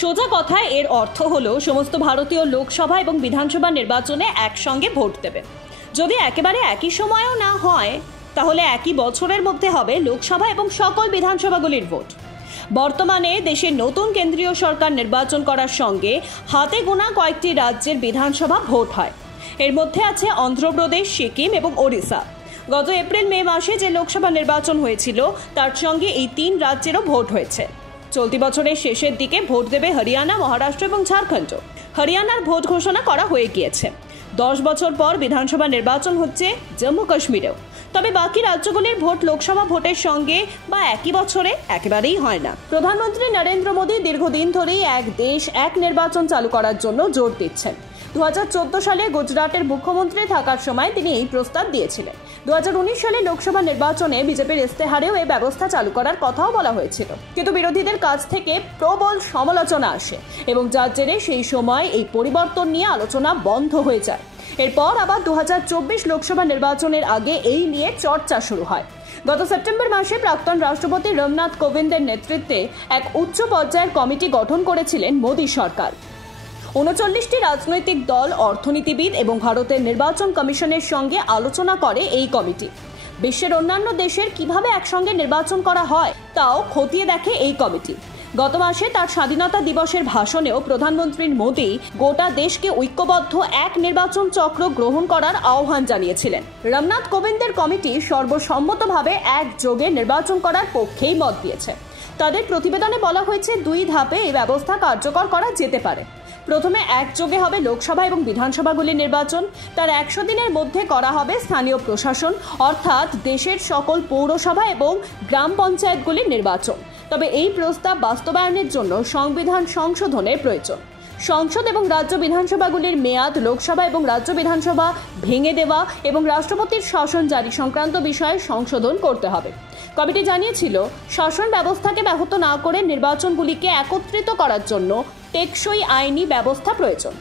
সোজা কথায় এর অর্থ হলো সমস্ত ভারতীয় লোকসভা এবং বিধানসভা নির্বাচনে একসঙ্গে ভোট দেবে। যদি একেবারে একই সময়েও না হয় তাহলে একই বছরের মধ্যে হবে লোকসভা এবং সকল বিধানসভাগুলির ভোট। বর্তমানে দেশের নতুন কেন্দ্রীয় সরকার নির্বাচন করার সঙ্গে হাতে গোনা কয়েকটি রাজ্যের বিধানসভা ভোট হয়। এর মধ্যে আছে অন্ধ্রপ্রদেশ, সিকিম এবং ওড়িশা। গত এপ্রিল মে মাসে যে লোকসভা নির্বাচন হয়েছিল তার সঙ্গে এই তিন রাজ্যেরও ভোট হয়েছে। চলতি বছরের শেষের দিকে ভোট দেবে হরিয়ানা, মহারাষ্ট্র এবং ঝাড়খণ্ড। হরিয়ানার ভোট ঘোষণা করা হয়ে গিয়েছে। 10 বছর পর বিধানসভা নির্বাচন হচ্ছে জম্মু কাশ্মীরেও। তবে বাকি রাজ্যগুলির ভোট লোকসভা ভোটের সঙ্গে বা একই বছরে একেবারেই হয় না। প্রধানমন্ত্রী নরেন্দ্র মোদী দীর্ঘদিন ধরেই এক দেশ এক নির্বাচন চালু করার জন্য জোর দিচ্ছেন। 2014 সালে গুজরাটের মুখ্যমন্ত্রী থাকার সময় তিনি এই প্রস্তাব দিয়েছিলেন। 2019 সালে লোকসভা নির্বাচনে বিজেপির ইস্তেহারেও এই ব্যবস্থা চালু করার কথাও বলা হয়েছিল, কিন্তু বিরোধীদের কাছ থেকে প্রবল সমালোচনা আসে এবং যার জেরে সেই সময় এই পরিবর্তন নিয়ে আলোচনা বন্ধ হয়ে যায়। এরপর আবার 2024 লোকসভা নির্বাচনের আগে এই নিয়ে চর্চা শুরু হয়। গত সেপ্টেম্বর মাসে প্রাক্তন রাষ্ট্রপতি রামনাথ কোবিন্দের নেতৃত্বে এক উচ্চ পর্যায়ের কমিটি গঠন করেছিলেন মোদী সরকার। 39টি রাজনৈতিক দল, অর্থনীতিবিদ এবং ভারতের নির্বাচন কমিশনের সঙ্গে আলোচনা করে এই কমিটি। বিশ্বের অন্যান্য দেশের কিভাবে একসঙ্গে নির্বাচন করা হয় তাও খতিয়ে দেখে এই কমিটি। গত মাসে তার স্বাধীনতা দিবসের ভাষণেও প্রধানমন্ত্রী মোদী গোটা দেশকে ঐক্যবদ্ধ এক নির্বাচন চক্র গ্রহণ করার আহ্বান জানিয়েছিলেন। রামনাথ কোবিন্দের কমিটি সর্বসম্মতভাবে একযোগে নির্বাচন করার পক্ষেই মত দিয়েছে। তাদের প্রতিবেদনে বলা হয়েছে 2 ধাপে এই ব্যবস্থা কার্যকর করা যেতে পারে। প্রথমে একযোগে হবে লোকসভা এবং বিধানসভাগুলির নির্বাচন। তার 100 দিনের মধ্যে করা হবে স্থানীয় প্রশাসন, অর্থাৎ দেশের সকল পৌরসভা এবং গ্রাম পঞ্চায়েতগুলির নির্বাচন। তবে এই প্রস্তাব বাস্তবায়নের জন্য সংবিধান সংশোধনের প্রয়োজন। সংসদ এবং রাজ্য বিধানসভাগুলির মেয়াদ লোকসভা এবং রাজ্য বিধানসভা ভেঙে দেওয়া এবং রাষ্ট্রপতির শাসন জারি সংক্রান্ত বিষয়ে সংশোধন করতে হবে। কমিটি জানিয়েছিল, শাসন ব্যবস্থাকে ব্যাহত না করে নির্বাচনগুলিকে একত্রিত করার জন্য টেকসই আইনি ব্যবস্থা প্রয়োজন।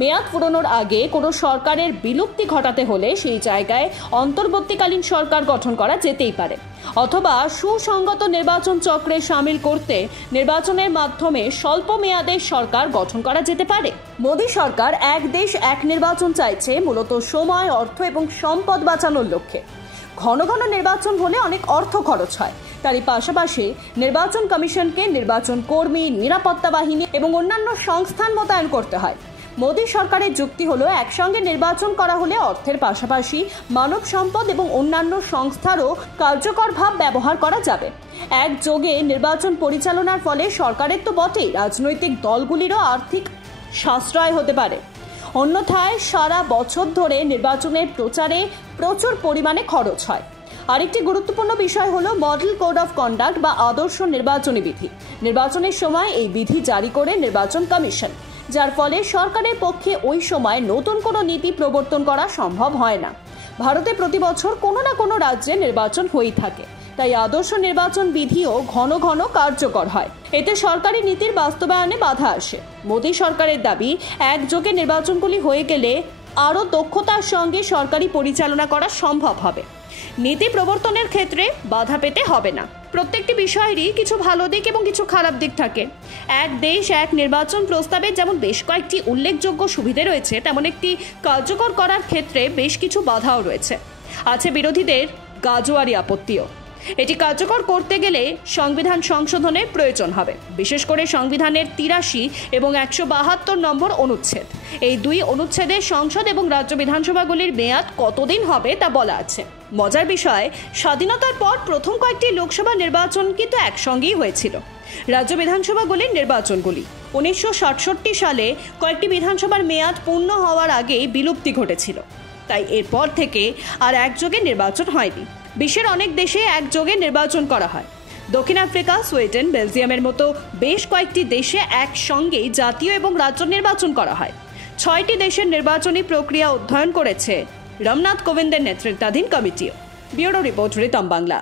মেয়াদ ফুরানোর আগে কোনো সরকারের বিলুপ্তি ঘটাতে হলে সেই জায়গায় অন্তর্বর্তীকালীন সরকার গঠন করা যেতেই পারে, অথবা সুসংগত নির্বাচন চক্রে সামিল করতে নির্বাচনের মাধ্যমে স্বল্প মেয়াদের সরকার গঠন করা যেতে পারে। মোদী সরকার এক দেশ এক নির্বাচন চাইছে মূলত সময়, অর্থ এবং সম্পদ বাঁচানোর লক্ষ্যে। ঘন ঘন নির্বাচন হলে অনেক অর্থ খরচ হয়। তারই পাশাপাশি নির্বাচন কমিশনকে নির্বাচন কর্মী, নিরাপত্তা বাহিনী এবং অন্যান্য সংস্থান মোতায়েন করতে হয়। মোদী সরকারের যুক্তি হলো, একসঙ্গে নির্বাচন করা হলে অর্থের পাশাপাশি মানব সম্পদ এবং অন্যান্য সংস্থারও কার্যকরভাবে ব্যবহার করা যাবে। একযোগে নির্বাচন পরিচালনার ফলে সরকারের তো বটেই, রাজনৈতিক দলগুলিরও আর্থিক সাশ্রয় হতে পারে। অন্যথায় সারা বছর ধরে নির্বাচনের প্রচারে প্রচুর পরিমাণে খরচ হয়। আরেকটি গুরুত্বপূর্ণ বিষয় হলো মডেল কোড অফ কন্ডাক্ট বা আদর্শ নির্বাচনী বিধি। নির্বাচনের সময় এই বিধি জারি করে নির্বাচন কমিশন, যার ফলে সরকারের পক্ষে ওই সময় নতুন কোনো নীতি প্রবর্তন করা সম্ভব হয় না। ভারতে প্রতি বছর কোনো না কোনো রাজ্যে নির্বাচন হয়েই থাকে, তাই আদর্শ নির্বাচন বিধিও ঘন ঘন কার্যকর হয়। এতে সরকারি নীতির বাস্তবায়নে বাধা আসে। মোদী সরকারের দাবি, একযোগে নির্বাচনগুলি হয়ে গেলে আরও দক্ষতার সঙ্গে সরকারি পরিচালনা করা সম্ভব হবে। নীতি প্রবর্তনের ক্ষেত্রে বাধা পেতে হবে না। প্রত্যেকটি বিষয়েরই কিছু ভালো দিক এবং কিছু খারাপ দিক থাকে। এক দেশ এক নির্বাচন প্রস্তাবে যেমন বেশ কয়েকটি উল্লেখযোগ্য সুবিধে রয়েছে, তেমন একটি কার্যকর করার ক্ষেত্রে বেশ কিছু বাধাও রয়েছে। আছে বিরোধীদের গাজোয়ারি আপত্তিও। এটি কার্যকর করতে গেলে সংবিধান সংশোধনের প্রয়োজন হবে, বিশেষ করে সংবিধানের 83 এবং 172 নম্বর অনুচ্ছেদ। এই 2 অনুচ্ছেদে সংসদ এবং রাজ্য বিধানসভাগুলির মেয়াদ কতদিন হবে তা বলা আছে। মজার বিষয়, স্বাধীনতার পর প্রথম কয়েকটি লোকসভা নির্বাচন কিন্তু একসঙ্গেই হয়েছিল। রাজ্য বিধানসভাগুলির নির্বাচনগুলি 1967 সালে কয়েকটি বিধানসভার মেয়াদ পূর্ণ হওয়ার আগেই বিলুপ্তি ঘটেছিল, তাই এরপর থেকে আর একযোগে নির্বাচন হয়নি। বিশ্বের অনেক দেশে একযোগে নির্বাচন করা হয়। দক্ষিণ আফ্রিকা, সুইডেন, বেলজিয়ামের মতো বেশ কয়েকটি দেশে একসঙ্গেই জাতীয় এবং রাজ্য নির্বাচন করা হয়। 6টি দেশের নির্বাচনী প্রক্রিয়া অধ্যয়ন করেছে রামনাথ কোবিন্দের নেতৃত্বাধীন কমিটিও। Bureau report, Ritam Bangla.